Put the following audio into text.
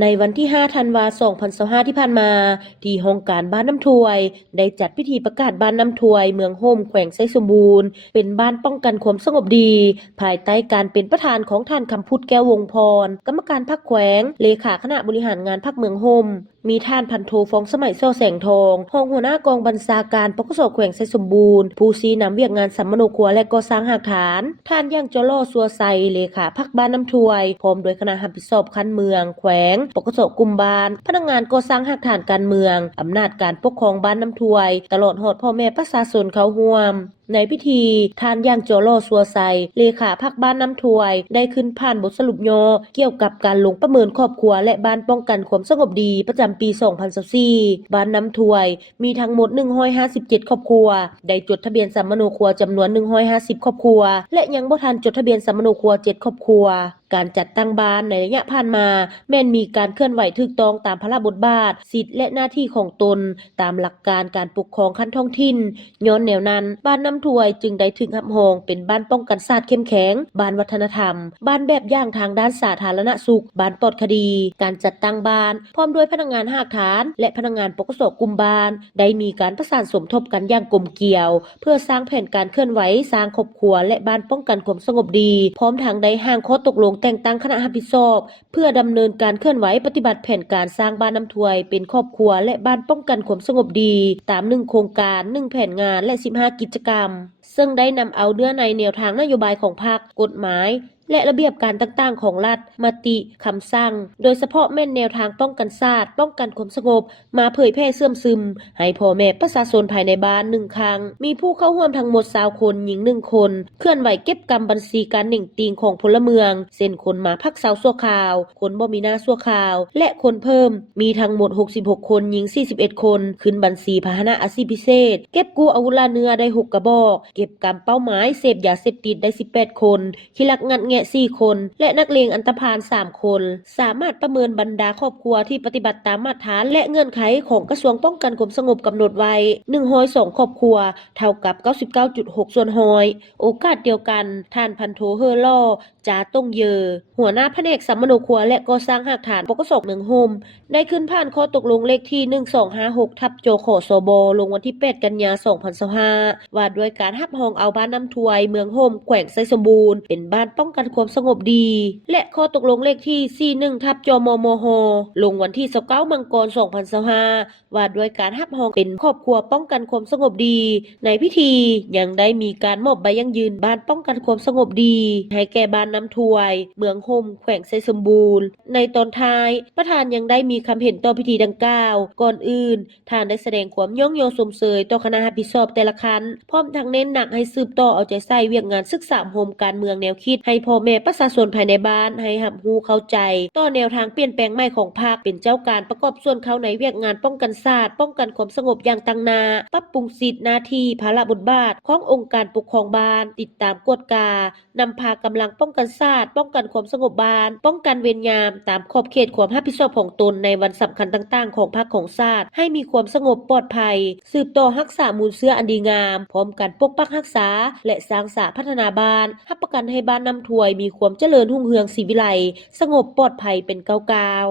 ในวันที่ 5 ธันวาคม 2025 ที่ผ่านมา ที่โรงการบ้านน้ำถวย ได้จัดพิธีประกาศบ้านน้ำถวย เมืองโฮมแขวงไชสมบูรณ์ เป็นบ้านป้องกันความสงบดี ภายใต้การเป็นประธานของท่านคำพุทธแก้ววงศ์พร กรรมการพรรคแขวง เลขาคณะบริหารงานพรรคเมืองโฮม มีท่านพันโทฟองสมัยโซ่แสงทอง รองหัวหน้ากองบัญชาการปกสแขวงไชสมบูรณ์ ผู้ชี้นำเวียกงานสัมมโนครัวและก่อสร้างหากฐาน ท่านย่างจอล่อซัวไซ เลขาพรรคบ้านน้ำถวย พร้อมโดยคณะรับผิดชอบคันเมือง แขวง ปกสกุมบาล พนักงานก่อสร้างหากฐานการเมือง อำนาจการปกครองบ้านน้ำถวย ตลอดฮอดพ่อแม่ประชาชนเข้าร่วม ในพิธีท่านย่างจอล่อซัวไซ เลขาพรรคบ้านน้ำถวย ได้ขึ้นผ่านบทสรุปย่อเกี่ยวกับการลงประเมินครอบครัวและบ้านป้องกันความสงบดีประจำปี 2024 บ้านน้ำถวย มีทั้งหมด 157 ครอบครัว ได้จดทะเบียนสัมมโนครัวจำนวน 150 ครอบครัว และยังบ่ทันจดทะเบียนสัมมโนครัว 7 ครอบครัว การจัดตั้งบ้านในระยะผ่านมา แม้นมีการเคลื่อนไหวถูกต้องตามพระราชบทบาท สิทธิและหน้าที่ของตน ตามหลักการการปกครองขั้นท้องถิ่น ย้อนแนวนั้น บ้านน้ำถวยจึงได้ถูกรับรองเป็นบ้านป้องกันศาสตร์เข้มแข็ง บ้านวัฒนธรรม บ้านแบบอย่างทางด้านสาธารณสุข บ้านปลอดคดี การจัดตั้งบ้าน พร้อมด้วยพนักงานหากฐาน และพนักงานปกสกุมบาล ได้มีการประสานสมทบกันอย่างกลมเกลี่ยว เพื่อสร้างแผนการเคลื่อนไหวสร้างครอบครัวและบ้านป้องกันความสงบดี พร้อมทางได้ห้างข้อตกลงแต่งตั้งคณะรับผิดชอบ เพื่อดำเนินการเคลื่อนไหวปฏิบัติแผนการสร้างบ้านน้ำถวยเป็นครอบครัวและบ้านป้องกันความสงบดี ตาม1โครงการ1แผนงานและ15กิจกรรม ซึ่งได้นำเอาเนื้อในแนวทางนโยบายของพรรค กฎหมายและระเบียบการต่างๆของรัฐ มติคำสั่ง โดยเฉพาะแม่นแนวทางป้องกันศาสตร์ป้องกันความสงบ มาเผยแพร่เสื่อมซึม ให้พ่อแม่ประชาชนภายในบ้าน1ครั้ง มีผู้เข้าร่วมทั้งหมด20คนหญิง1คนเคลื่อนไหวเก็บกำบัญชีการหนิ่งติงของพลเมืองเช่นคนมาพักเสาชั่วคราว คนบ่มีหน้าชั่วคราว และคนเพิ่ม มีทั้งหมด66คนหญิง41คนขึ้นบัญชีพาหนะอาชีพพิเศษ เก็บกู้อาวุธลาเนื้อได้6กระบอก เก็บกำเป้าหมายเสพยาเสพติดได้18คนขี้ลักงัดแงะ4คนและนักเลงอันธพาล3คนสามารถประเมินบรรดาครอบครัวที่ปฏิบัติตามมาตรฐานและเงื่อนไขของกระทรวงป้องกันความสงบกำหนดไว้102ครอบครัวเท่ากับ 99.6 ส่วนร้อยโอกาสเดียวกันท่านพันโทเฮอล่อจาต้งเยอหัวหน้าแผนกสัมมโนครัวและก่อสร้างหากฐานปกสเมืองโฮมได้ขึ้นผ่านข้อตกลงเลขที่1256ทับโจขอสบลงวันที่8กันยายน2025ว่าด้วยการรับรองเอาบ้านน้ำถวยเมืองโฮมแขวงไชสมบูรณ์เป็นบ้านป้องกันความสงบดีและข้อตกลงเลขที่41ทับจมมหลงวันที่29มังกร2025ว่าด้วยการรับรองเป็นครอบครัวป้องกันความสงบดีในพิธียังได้มีการมอบใบยั่งยืนบ้านป้องกันความสงบดีให้แก่บ้านน้ำถวยเมืองโฮมแขวงไชสมบูรณ์ในตอนท้ายประธานยังได้มีคำเห็นต่อพิธีดังกล่าวก่อนอื่นท่านได้แสดงความย่องโยสมเสยต่อคณะรับผิดชอบแต่ละคันพร้อมทั้งเน้นหนักให้สืบต่อเอาใจใส่เวียกงานศึกษาโฮมการเมืองแนวคิดให้พ่อแม่ประชาชนภายในบ้านให้รับรู้เข้าใจต่อแนวทางเปลี่ยนแปลงใหม่ของพรรคเป็นเจ้าการประกอบส่วนเขาในเวียกงานป้องกันศาสตร์ป้องกันความสงบอย่างตั้งหน้าปรับปรุงสิทธิหน้าที่ภาระบทบาทขององค์การปกครองบ้านติดตามกฎกานำพากำลังป้องกันศาสตร์ป้องกันความสงบบ้านป้องกันเวรยามตามขอบเขตความรับผิดชอบของตนในวันสำคัญต่างๆของพรรคของชาติให้มีความสงบปลอดภัยสืบต่อรักษามูลเชื้ออันดีงามพร้อมกันปกปักรักษาและสร้างสรรค์พัฒนาบ้านรับประกันให้บ้านน้ำถวยมีความเจริญรุ่งเรืองศรีวิไลสงบปลอดภัยเป็นก้าว